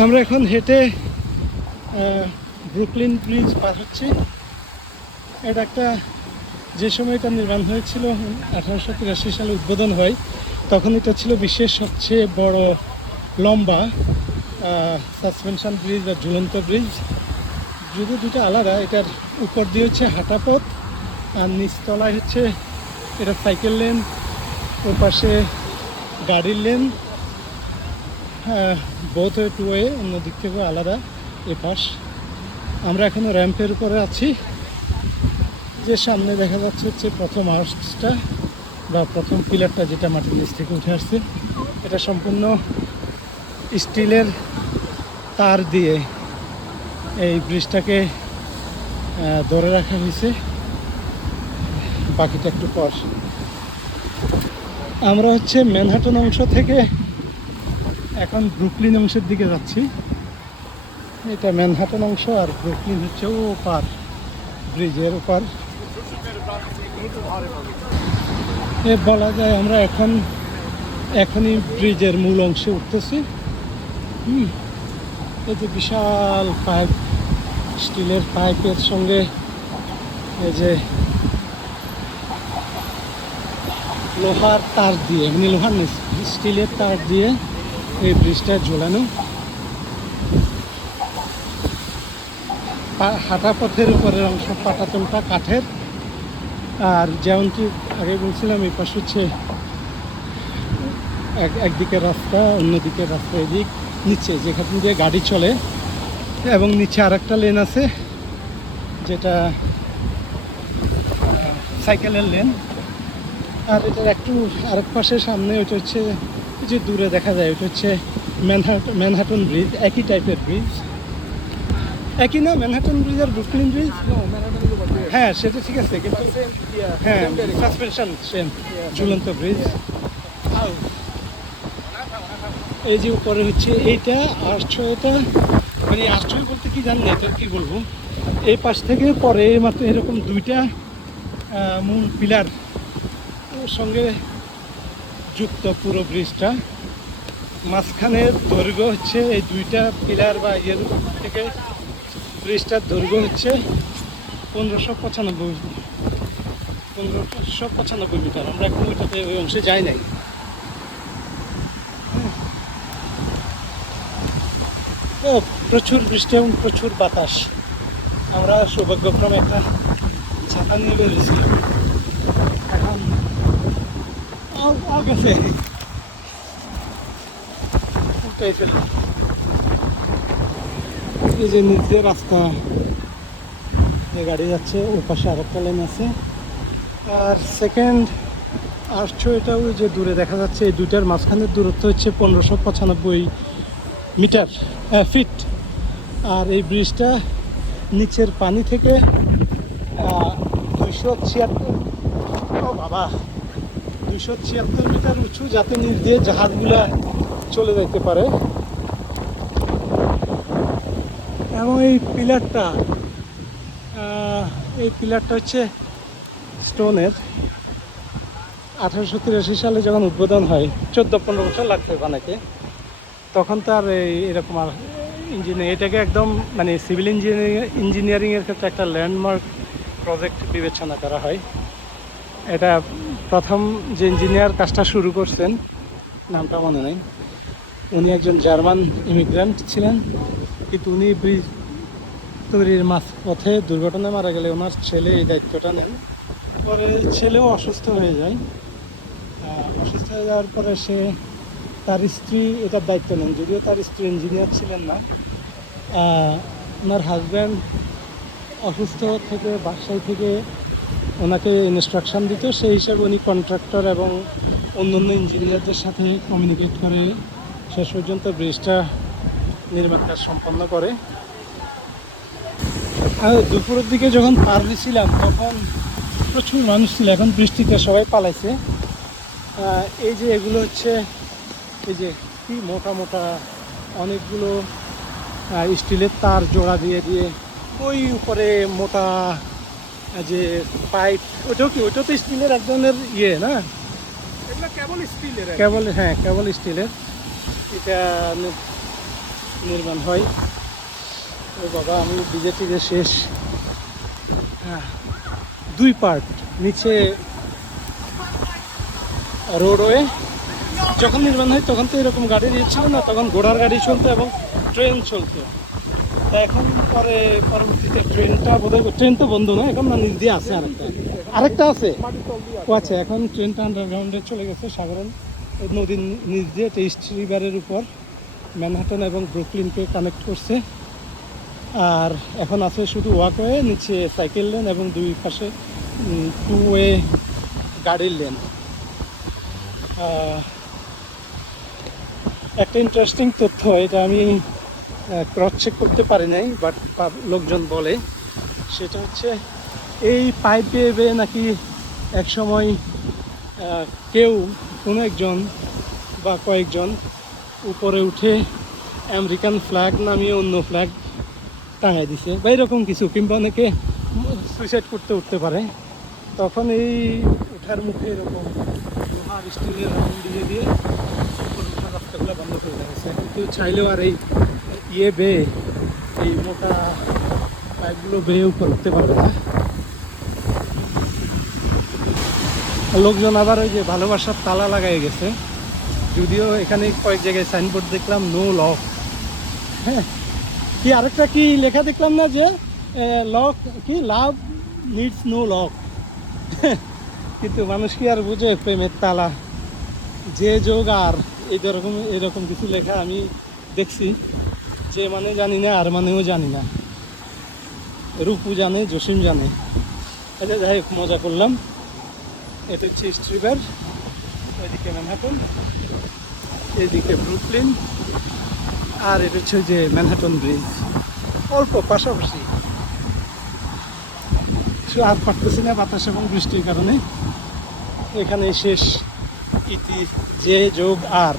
আমরা এখন হেঁটে ব্রুকলিন ব্রিজ পার হচ্ছি। এটা একটা যে সময় এটা নির্মাণ হয়েছিল 1883 সালে উদ্বোধন হয়, তখন এটা ছিল বিশ্বের সবচেয়ে বড় লম্বা সাসপেনশন ব্রিজ বা ঝুলন্ত ব্রিজ। যদি দুটো আলাদা, এটার উপর দিয়ে হচ্ছে হাঁটা পথ আর নিচতলায় হচ্ছে এটা সাইকেল লেন, ওর পাশে গাড়ির lane, both way to way, অন্য দিক থেকেও আলাদা এ পাশ। আমরা এখনও র্যাম্পের উপরে আছি। যে সামনে দেখা যাচ্ছে হচ্ছে প্রথম আর্চটা বা প্রথম পিলারটা, যেটা মাটির নিচ থেকে উঠে আসছে। এটা সম্পূর্ণ স্টিলের তার দিয়ে এই ব্রিজটাকে ধরে রাখা হয়েছে। বাকিটা একটু পর। আমরা হচ্ছে ম্যানহাটন অংশ থেকে এখন ব্রুকলিন অংশের দিকে যাচ্ছি। এটা ম্যানহাটন অংশ আর ব্রুকলিন হচ্ছে ও পার, ব্রিজের ওপার। বলা যায় আমরা এখনই ব্রিজের মূল অংশে উঠতেছি। এই যে বিশাল পাইপ, স্টিলের পাইপের সঙ্গে এই যে লোহার তার দিয়ে, মানে লোহার নিচ স্টিলের তার দিয়ে এই ব্রিজটা ঝোলানো। হাঁটা পথের উপরের অংশ পাটাতনটা কাঠের। আর যেমনটি আগে বলছিলাম, এই পাশে হচ্ছে একদিকে রাস্তা, অন্যদিকে রাস্তা এদিক নিচে যেখান দিয়ে গাড়ি চলে, এবং নিচে আরেকটা লেন আছে যেটা সাইকেলের লেন। আর এটার একটু আরেক পাশে সামনে ওইটা হচ্ছে যে দূরে দেখা যায়, ওইটা হচ্ছে ম্যানহাটন ব্রিজ। একই টাইপের ব্রিজ, একই না ম্যানহাটন ব্রিজ আর ব্রুকলিন ব্রিজ? হ্যাঁ, সেটা ঠিক আছে, কিন্তু হ্যাঁ সাসপেনশন সেম, ঝুলন্ত ব্রিজ। এই যে উপরে হচ্ছে এইটা আর্চওয়েটা, মানে আর্চওয়ে বলতে কি জানি না, তো কী বলবো। এই পাশ থেকে পরে মাত্র এরকম দুইটা মূল পিলার ওর সঙ্গে যুক্ত পুরো ব্রিজটা। মাঝখানের দৈর্ঘ্য হচ্ছে এই দুইটা পিলার বা ইয়ের থেকে ব্রিজটার দৈর্ঘ্য হচ্ছে 1595 মিটার। আমরা এখন ওইটাতে ওই অংশে যাই নাই। ও প্রচুর বৃষ্টি এবং প্রচুর বাতাস। আমরা সৌভাগ্যক্রমে একটা ছাতা নিয়ে বেরিয়েছিলাম। এখন গেছে এই যে নিচে রাস্তা গাড়ি যাচ্ছে, ওই পাশে আরেকটা লেন আছে। আর সেকেন্ড আর্চও এটা ওই যে দূরে দেখা যাচ্ছে, এই দুইটার মাঝখানের দূরত্ব হচ্ছে 1595 মিটার ফিট। আর এই ব্রিজটা নিচের পানি থেকে 276 মিটার উঁচু, যাতে নিচ দিয়ে জাহাজগুলা চলে যেতে পারে। এবং এই পিলারটা হচ্ছে স্টোনের। 1883 সালে যখন উদ্বোধন হয়, 14-15 বছর লাগছে বানাতে। তখন তো আর এরকম আর এটাকে একদম মানে সিভিল ইঞ্জিনিয়ারিংয়ের ক্ষেত্রে একটা ল্যান্ডমার্ক প্রজেক্ট বিবেচনা করা হয়। এটা প্রথম যে ইঞ্জিনিয়ার কাজটা শুরু করছেন, নামটা মনে নেই, উনি একজন জার্মান ইমিগ্রান্ট ছিলেন, কিন্তু উনি ব্রিজ তৈরির মাঝপথে দুর্ঘটনায় মারা গেলে ওনার ছেলে এই দায়িত্বটা নেন। পরে ছেলেও অসুস্থ হয়ে যায়। অসুস্থ হয়ে যাওয়ার পরে তার স্ত্রী এটার দায়িত্ব নেন, যদিও তার স্ত্রী ইঞ্জিনিয়ার ছিলেন না। ওনার হাজব্যান্ড অসুস্থ থেকে বাসায় থেকে ওনাকে ইনস্ট্রাকশান দিত, সেই হিসাবে উনি কন্ট্রাক্টর এবং অন্যান্য ইঞ্জিনিয়ারদের সাথে কমিউনিকেট করে শেষ পর্যন্ত ব্রিজটা নির্মাণ কাজ সম্পন্ন করে। আর দুপুরের দিকে যখন পার হয়েছিলাম তখন প্রচুর মানুষ ছিল। এখন বৃষ্টিতে সবাই পালাইছে। এই যে এগুলো হচ্ছে এই যে কি মোটা মোটা অনেকগুলো স্টিলের তার জোড়া দিয়ে দিয়ে ওই উপরে মোটা যে পাইপ, ওইটা তো স্টিলের এক ধরনের ইয়ে না, কেবল স্টিলের, কেবল, হ্যাঁ কেবল স্টিলের। এটা নির্মাণ হয়। ও বাবা, আমি ভিজে টিজে শেষ। হ্যাঁ, দুই পার্ট, নিচে রোডওয়ে। যখন নির্মাণ হয় তখন তো এরকম গাড়ির ইয়ে ছিল না, তখন ঘোড়ার গাড়ি চলতো এবং ট্রেন চলতো। তা এখন পরে পরবর্তীতে ট্রেনটা বোধহয়, ট্রেন তো বন্ধ না এখন, না নিচ দিয়ে আছে আরেকটা, আরেকটা আছে। ও আচ্ছা, এখন ট্রেনটা আন্ডারগ্রাউন্ডে চলে গেছে সাগরের নদীর নিচ দিয়ে, ইস্ট রিভারের উপর ম্যানহাটন এবং ব্রুকলিনকে কানেক্ট করছে। আর এখন আছে শুধু ওয়াকওয়ে, নিচে সাইকেল লেন এবং দুই পাশে টু ওয়ে গাড়ির লেন। একটা ইন্টারেস্টিং তথ্য, এটা আমি ক্রস চেক করতে পারি নাই, বাট লোকজন বলে, সেটা হচ্ছে এই পাইপ বেয়ে নাকি এক সময় কেউ, কোনো একজন বা কয়েকজন উপরে উঠে আমেরিকান ফ্ল্যাগ নামিয়ে অন্য ফ্ল্যাগ টাঙাই দিছে বা এরকম কিছু, কিংবা অনেকে সুইসাইড করতে উঠতে পারে। তখন এই উঠার মুখে এরকম লোহার স্টিলের রাউন্ড দিয়ে দিয়ে উপরে উঠার রাস্তাগুলো বন্ধ করে দেওয়া হয়েছে। এখন কেউ চাইলেও আর এই বেয়ে, এই মোটা পাইপগুলো বেয়ে উপরে উঠতে পারবে না। লোকজন আবার ওই যে ভালোবাসার তালা লাগাই গেছে, যদিও এখানে কয়েক জায়গায় সাইনবোর্ড দেখলাম নো লক। হ্যাঁ, কি আরেকটা কি লেখা দেখলাম না যে লক, কি লাভ নিডস নো লক। কিন্তু মানুষ কি আর বুঝে প্রেমের তালা যে যোগ, আর এরকম কিছু লেখা আমি দেখছি, যে মানে জানি না আর মানেও জানি না। রূপু জানে, জসিম জানে। আচ্ছা, যাই হোক, মজা করলাম। এটা হচ্ছে ইস্ট রিভার, ওইদিকে ম্যানহাটন, এইদিকে ব্রুকলিন, আর এটা হচ্ছে যে ম্যানহাটন ব্রিজ, অল্প পাশাপাশি। আর পারতেছি না বাতাস এবং বৃষ্টির কারণে। এখানে শেষ ইতি, যে যোগ আর।